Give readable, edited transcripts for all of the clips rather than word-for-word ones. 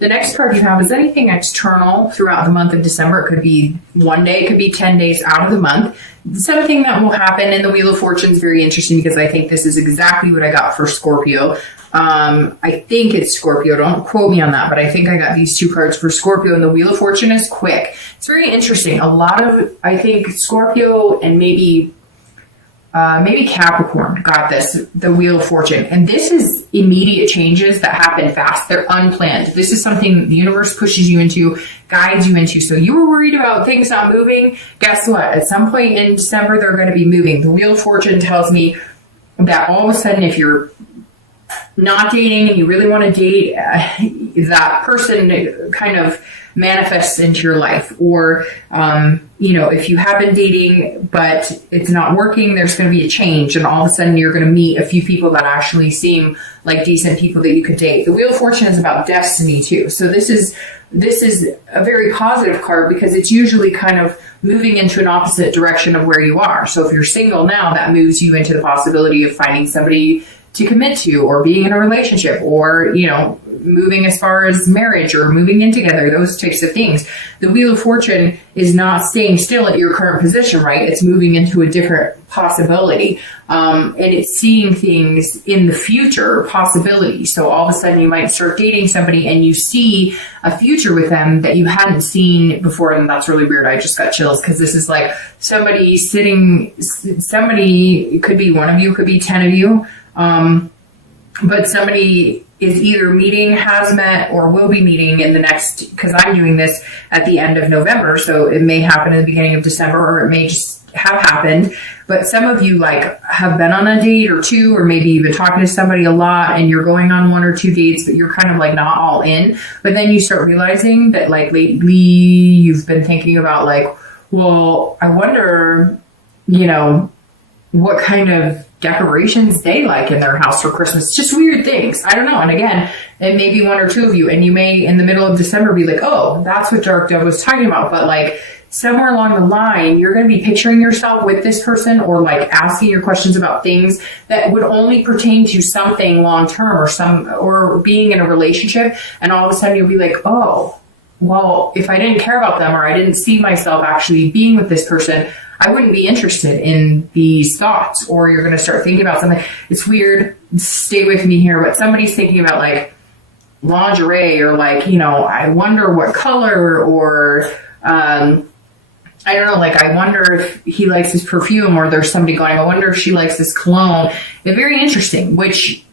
The next card you have is anything external throughout the month of December. It could be one day, it could be 10 days out of the month. Something that will happen in the Wheel of Fortune is very interesting because I think this is exactly what I got for Scorpio. I think it's Scorpio. Don't quote me on that, but I think I got these two cards for Scorpio, and the Wheel of Fortune is quick. It's very interesting. I think Scorpio and maybe Capricorn got this, the Wheel of Fortune. And this is immediate changes that happen fast. They're unplanned. This is something the universe pushes you into, guides you into. So you were worried about things not moving. Guess what? At some point in December, they're going to be moving. The Wheel of Fortune tells me that all of a sudden, if you're not dating and you really want to date, that person kind of manifests into your life. Or, if you have been dating, but it's not working, there's going to be a change. And all of a sudden you're going to meet a few people that actually seem like decent people that you could date. The Wheel of Fortune is about destiny too. So this is a very positive card because it's usually kind of moving into an opposite direction of where you are. So if you're single now, that moves you into the possibility of finding somebody to commit to, or being in a relationship, or, moving as far as marriage or moving in together, those types of things. The Wheel of Fortune is not staying still at your current position, right? It's moving into a different possibility. And it's seeing things in the future, possibilities. So all of a sudden you might start dating somebody and you see a future with them that you hadn't seen before. And that's really weird. I just got chills because this is like somebody, it could be one of you, could be 10 of you. But somebody is either meeting, has met, or will be meeting in the next, because I'm doing this at the end of November, so it may happen in the beginning of December, or it may just have happened. But some of you have been on a date or two, or maybe you've been talking to somebody a lot and you're going on one or two dates, but you're kind of not all in. But then you start realizing that lately you've been thinking about well, I wonder, what kind of decorations they like in their house for Christmas. Just weird things. I don't know. And again, it may be one or two of you, and you may in the middle of December be like, oh, that's what Dark Dove was talking about. But somewhere along the line, you're going to be picturing yourself with this person, or asking your questions about things that would only pertain to something long term, or being in a relationship. And all of a sudden you'll be like, oh, well, if I didn't care about them, or I didn't see myself actually being with this person, I wouldn't be interested in these thoughts. Or you're going to start thinking about something. It's weird. Stay with me here. But somebody's thinking about lingerie, or I wonder what color, or I don't know, I wonder if he likes his perfume, or there's somebody going, I wonder if she likes this cologne. They're very interesting, which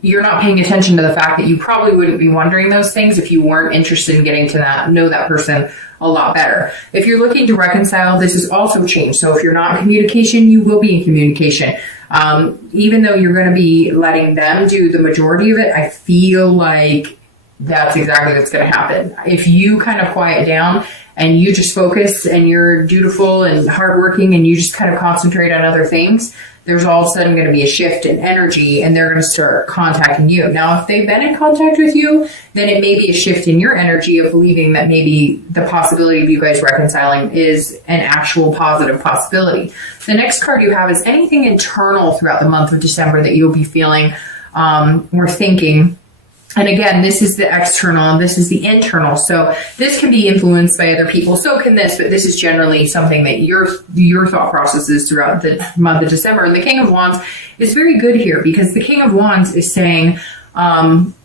you're not paying attention to the fact that you probably wouldn't be wondering those things if you weren't interested in getting to know that person a lot better. If you're looking to reconcile, this has also changed. So if you're not in communication, you will be in communication. Even though you're going to be letting them do the majority of it, I feel like that's exactly what's going to happen. If you kind of quiet down and you just focus, and you're dutiful and hardworking, and you just kind of concentrate on other things, there's all of a sudden going to be a shift in energy, and they're going to start contacting you. Now, if they've been in contact with you, then it may be a shift in your energy of believing that maybe the possibility of you guys reconciling is an actual positive possibility. The next card you have is anything internal throughout the month of December that you'll be feeling or thinking. And again, this is the external and this is the internal. So this can be influenced by other people. So can this, but this is generally something that your thought processes throughout the month of December. And the King of Wands is very good here, because the King of Wands is saying,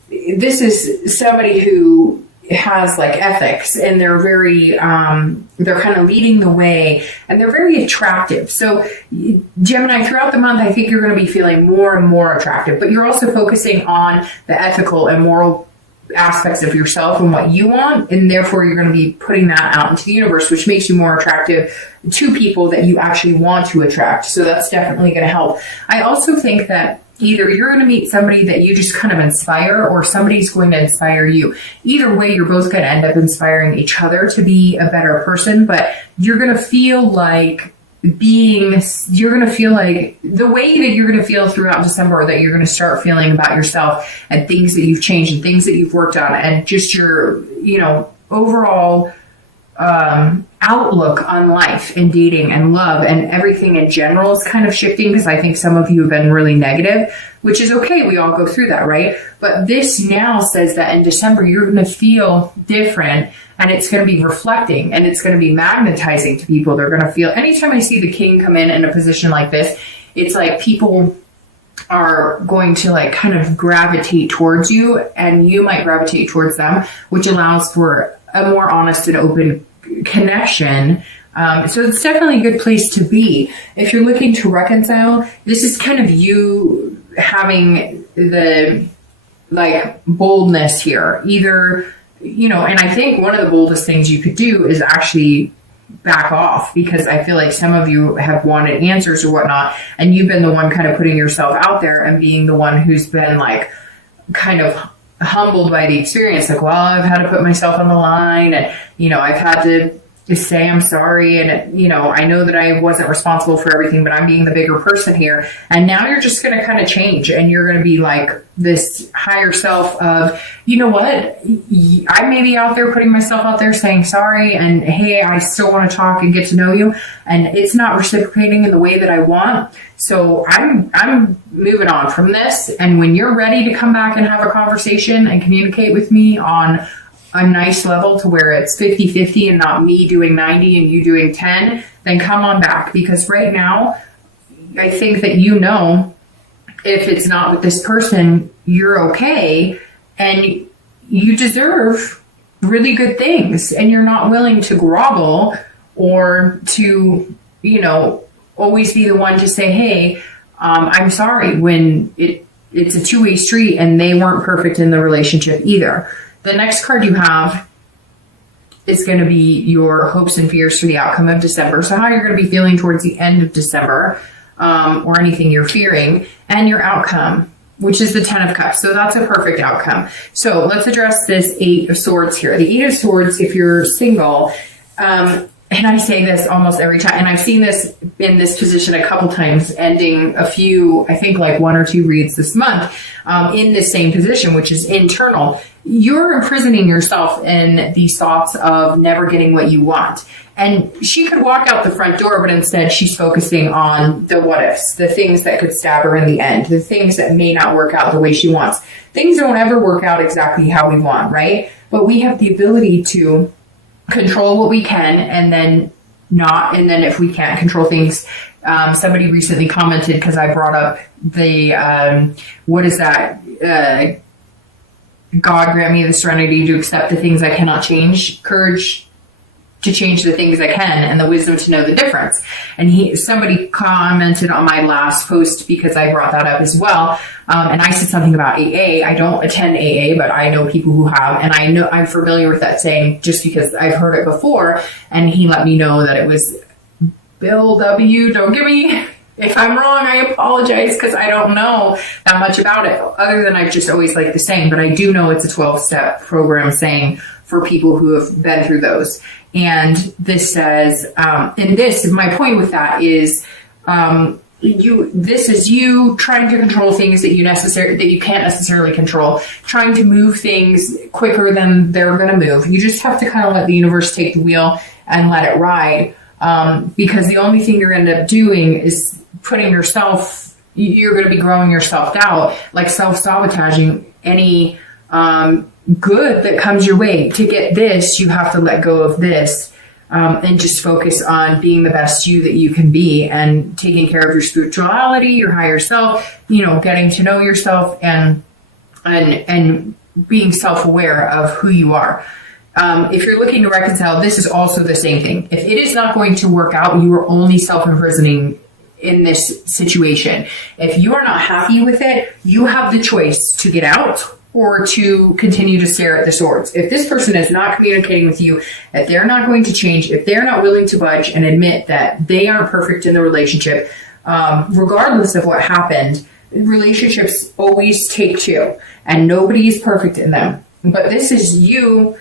this is somebody who has ethics, and they're very, they're kind of leading the way, and they're very attractive. So Gemini, throughout the month, I think you're going to be feeling more and more attractive, but you're also focusing on the ethical and moral aspects of yourself and what you want. And therefore you're going to be putting that out into the universe, which makes you more attractive to people that you actually want to attract. So that's definitely going to help. I also think that either you're going to meet somebody that you just kind of inspire, or somebody's going to inspire you. Either way, you're both going to end up inspiring each other to be a better person, but you're going to feel like the way that you're going to feel throughout December, that you're going to start feeling about yourself and things that you've changed and things that you've worked on, and just your, overall outlook on life and dating and love and everything in general is kind of shifting, because I think some of you have been really negative, which is okay. We all go through that, right? But this now says that in December, you're going to feel different, and it's going to be reflecting, and it's going to be magnetizing to people. They're going to feel, anytime I see the king come in a position like this, it's like people are going to like kind of gravitate towards you, and you might gravitate towards them, which allows for a more honest and open connection. So it's definitely a good place to be. If you're looking to reconcile, this is kind of you having the like boldness here. Either, and I think one of the boldest things you could do is actually back off, because I feel like some of you have wanted answers or whatnot, and you've been the one kind of putting yourself out there and being the one who's been like kind of humbled by the experience. Like, well, I've had to put myself on the line, and, I've had to say I'm sorry, and, I know that I wasn't responsible for everything, but I'm being the bigger person here. And now you're just going to kind of change, and you're going to be like this higher self of, you know what, I may be out there putting myself out there saying sorry, and hey, I still want to talk and get to know you, and it's not reciprocating in the way that I want. So I'm moving on from this. And when you're ready to come back and have a conversation and communicate with me on a nice level to where it's 50-50 and not me doing 90 and you doing 10, then come on back. Because right now, I think that if it's not with this person, you're okay, and you deserve really good things, and you're not willing to grovel or to, always be the one to say, hey, I'm sorry, when it's a two-way street and they weren't perfect in the relationship either. The next card you have is going to be your hopes and fears for the outcome of December. So how you're going to be feeling towards the end of December, or anything you're fearing, and your outcome, which is the 10 of Cups. So that's a perfect outcome. So let's address this 8 of Swords here. The 8 of Swords, if you're single, and I say this almost every time, and I've seen this in this position a couple times, ending a few, I think like 1 or 2 reads this month, in this same position, which is internal. You're imprisoning yourself in these thoughts of never getting what you want. And she could walk out the front door, but instead she's focusing on the what ifs, the things that could stab her in the end, the things that may not work out the way she wants. Things don't ever work out exactly how we want, right? But we have the ability to control what we can, and then not, and then if we can't control things, somebody recently commented, because I brought up the what is that, God grant me the serenity to accept the things I cannot change, courage to change the things I can, and the wisdom to know the difference. And somebody commented on my last post, because I brought that up as well. And I said something about AA. I don't attend AA, but I know people who have, and I know I'm familiar with that saying just because I've heard it before. And he let me know that it was Bill W. Don't give me, if I'm wrong, I apologize, because I don't know that much about it, other than I've just always liked the saying. But I do know it's a 12-step program saying for people who have been through those. And this says, and this, my point with that is, this is you trying to control things that you can't necessarily control, trying to move things quicker than they're going to move. You just have to kind of let the universe take the wheel and let it ride. Because the only thing you're going to end up doing is you're going to be growing your self-doubt, like self-sabotaging any, good that comes your way. To get this, you have to let go of this, and just focus on being the best you that you can be, and taking care of your spirituality, your higher self, getting to know yourself, and being self-aware of who you are. If you're looking to reconcile, this is also the same thing. If it is not going to work out, you are only self-imprisoning in this situation. If you are not happy with it, you have the choice to get out or to continue to stare at the swords. If this person is not communicating with you, if they're not going to change, if they're not willing to budge and admit that they aren't perfect in the relationship, regardless of what happened, relationships always take 2, and nobody is perfect in them. But this is you,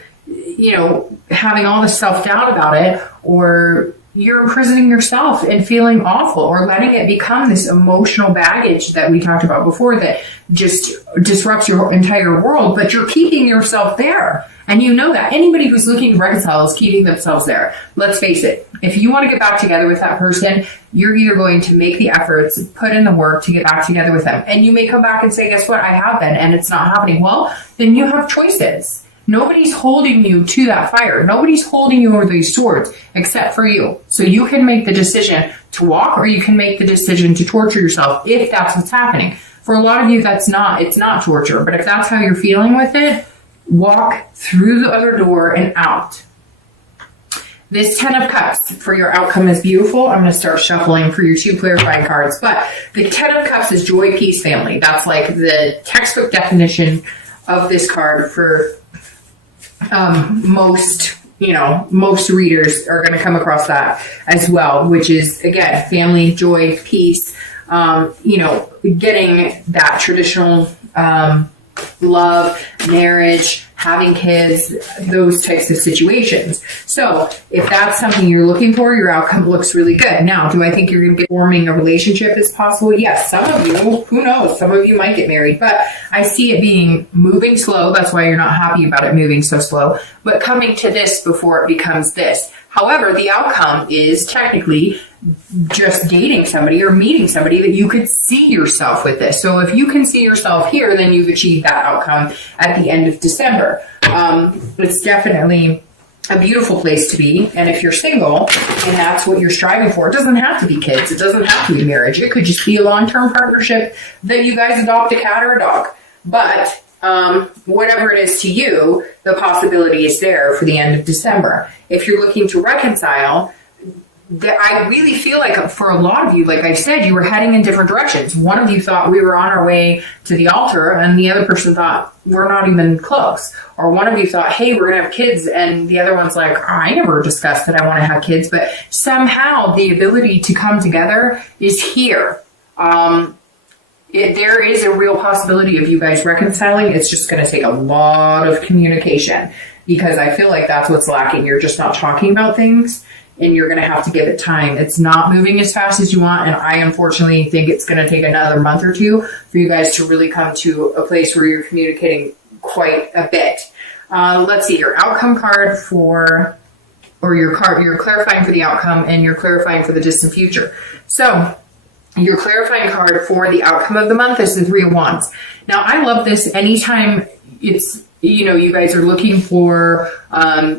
having all the self-doubt about it, or, you're imprisoning yourself and feeling awful, or letting it become this emotional baggage that we talked about before that just disrupts your entire world, but you're keeping yourself there. And you know that. Anybody who's looking to reconcile is keeping themselves there. Let's face it. If you want to get back together with that person, you're either going to make the efforts, put in the work to get back together with them. And you may come back and say, guess what? I have been, and it's not happening. Well, then you have choices. Nobody's holding you to that fire. Nobody's holding you over these swords except for you. So you can make the decision to walk, or you can make the decision to torture yourself if that's what's happening. For a lot of you, it's not torture. But if that's how you're feeling with it, walk through the other door and out. This 10 of Cups for your outcome is beautiful. I'm going to start shuffling for your 2 clarifying cards. But the 10 of Cups is joy, peace, family. That's like the textbook definition of this card for most readers are going to come across that as well, which is, again, family, joy, peace, getting that traditional love, marriage, having kids, those types of situations. So if that's something you're looking for, your outcome looks really good. Now, do I think you're going to be forming a relationship is possible? Yes. Some of you, who knows? Some of you might get married, but I see it being moving slow. That's why you're not happy about it moving so slow, but coming to this before it becomes this. However, the outcome is technically just dating somebody or meeting somebody that you could see yourself with this. So if you can see yourself here, then you've achieved that outcome at the end of December. It's definitely a beautiful place to be. And if you're single and that's what you're striving for, it doesn't have to be kids. It doesn't have to be marriage. It could just be a long-term partnership that you guys adopt a cat or a dog. But whatever it is to you, the possibility is there for the end of December. If you're looking to reconcile, I really feel like for a lot of you, like I said, you were heading in different directions. One of you thought we were on our way to the altar, and the other person thought we're not even close. Or one of you thought, hey, we're going to have kids, and the other one's like, I never discussed that I want to have kids. But somehow the ability to come together is here. There is a real possibility of you guys reconciling. It's just going to take a lot of communication, because I feel like that's what's lacking. You're just not talking about things, and you're going to have to give it time. It's not moving as fast as you want, and I unfortunately think it's going to take another month or two for you guys to really come to a place where you're communicating quite a bit. Let's see, your outcome card you're clarifying for the outcome, and you're clarifying for the distant future. So your clarifying card for the outcome of the month is the 3 of Wands. Now, I love this anytime it's, you guys are looking for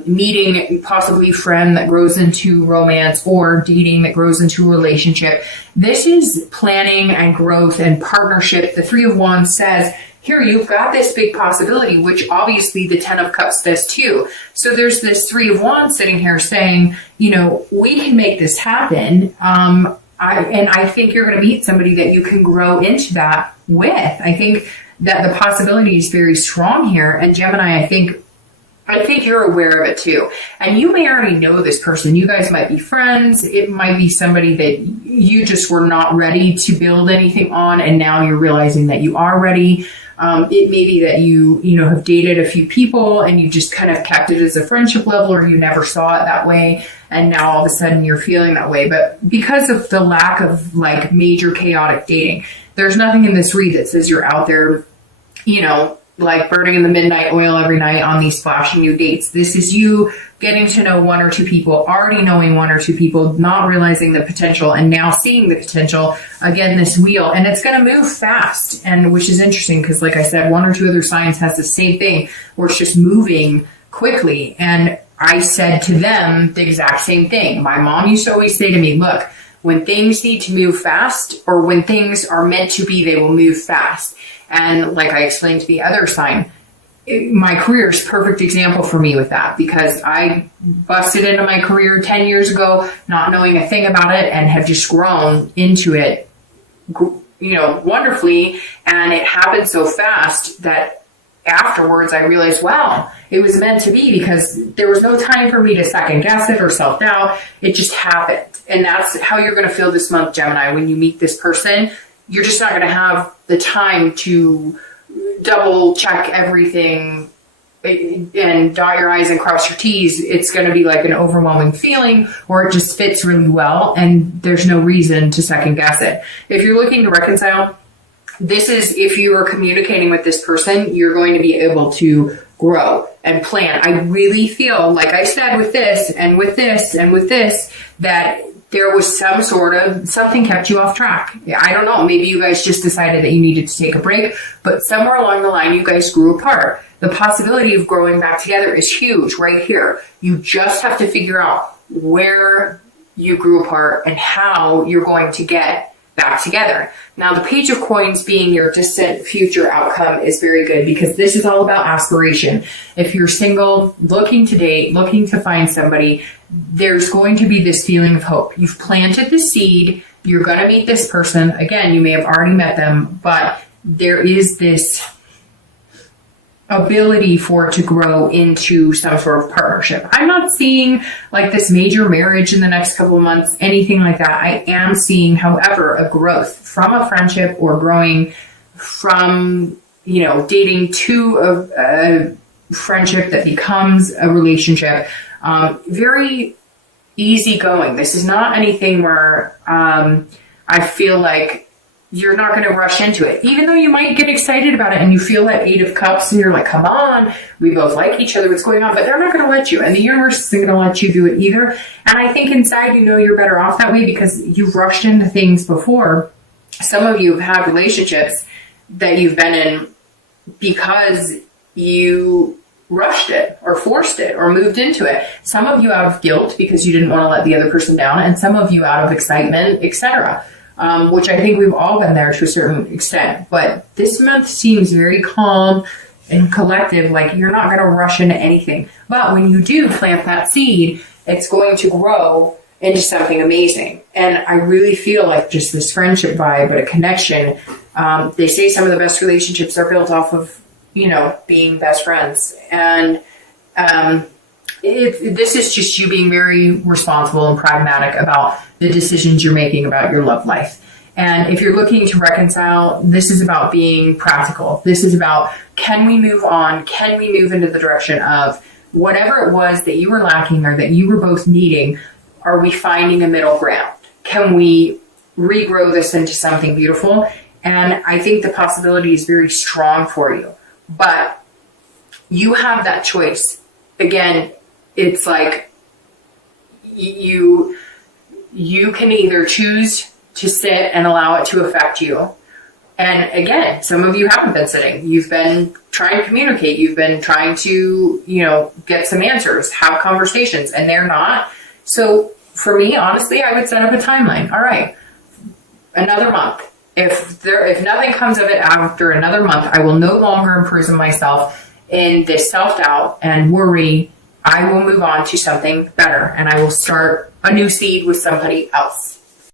meeting possibly friend that grows into romance, or dating that grows into a relationship. This is planning and growth and partnership. The 3 of Wands says, here, you've got this big possibility, which obviously the 10 of Cups does too. So there's this 3 of Wands sitting here saying, we can make this happen. I think you're going to meet somebody that you can grow into that with. I think that the possibility is very strong here. And Gemini, I think you're aware of it too. And you may already know this person. You guys might be friends. It might be somebody that you just were not ready to build anything on, and now you're realizing that you are ready. It may be that you have dated a few people and you just kind of kept it as a friendship level, or you never saw it that way, and now all of a sudden you're feeling that way. But because of the lack of like major chaotic dating, there's nothing in this read that says you're out there, like burning in the midnight oil every night on these flashy new dates. This is you getting to know 1 or 2 people, already knowing 1 or 2 people, not realizing the potential, and now seeing the potential. Again, this wheel, and it's going to move fast, and which is interesting because, like I said, 1 or 2 other signs has the same thing where it's just moving quickly. And I said to them the exact same thing. My mom used to always say to me, look, when things need to move fast, or when things are meant to be, they will move fast. And like I explained to the other sign, my career is a perfect example for me with that, because I busted into my career 10 years ago, not knowing a thing about it, and have just grown into it, wonderfully. And it happened so fast that afterwards I realized, wow, it was meant to be, because there was no time for me to second guess it or self-doubt. It just happened. And that's how you're going to feel this month, Gemini, when you meet this person. You're just not going to have the time to double check everything and dot your I's and cross your T's, it's going to be like an overwhelming feeling, or it just fits really well and there's no reason to second guess it. If you're looking to reconcile, this is, if you are communicating with this person, you're going to be able to grow and plan. I really feel, like I said, with this and with this and with this, that there was some sort of, something kept you off track. I don't know. Maybe you guys just decided that you needed to take a break, but somewhere along the line, you guys grew apart. The possibility of growing back together is huge right here. You just have to figure out where you grew apart and how you're going to get back together. Now, the Page of Coins being your distant future outcome is very good, because this is all about aspiration. If you're single, looking to date, looking to find somebody, there's going to be this feeling of hope. You've planted the seed. You're going to meet this person. Again, you may have already met them, but there is this ability for it to grow into some sort of partnership. I'm not seeing like this major marriage in the next couple of months, anything like that. I am seeing, however, a growth from a friendship, or growing from, dating to a friendship that becomes a relationship. Very easygoing. This is not anything where I feel like you're not going to rush into it, even though you might get excited about it and you feel that 8 of Cups and you're like, come on, we both like each other, what's going on? But they're not going to let you, and the universe isn't going to let you do it either. And I think inside, you're better off that way, because you've rushed into things before. Some of you have had relationships that you've been in because you rushed it or forced it or moved into it. Some of you out of guilt because you didn't want to let the other person down, and some of you out of excitement, etc. Which I think we've all been there to a certain extent. But this month seems very calm and collective, like you're not going to rush into anything. But when you do plant that seed, it's going to grow into something amazing. And I really feel like just this friendship vibe, but a connection. They say some of the best relationships are built off of, being best friends. And this is just you being very responsible and pragmatic about the decisions you're making about your love life. And if you're looking to reconcile, this is about being practical. This is about, can we move on? Can we move into the direction of whatever it was that you were lacking or that you were both needing? Are we finding a middle ground? Can we regrow this into something beautiful? And I think the possibility is very strong for you. But you have that choice. Again, it's like you can either choose to sit and allow it to affect you. And again, some of you haven't been sitting. You've been trying to communicate. You've been trying to, get some answers, have conversations, and they're not. So for me, honestly, I would set up a timeline. All right, another month. If nothing comes of it after another month, I will no longer imprison myself in this self-doubt and worry. I will move on to something better, and I will start a new seed with somebody else.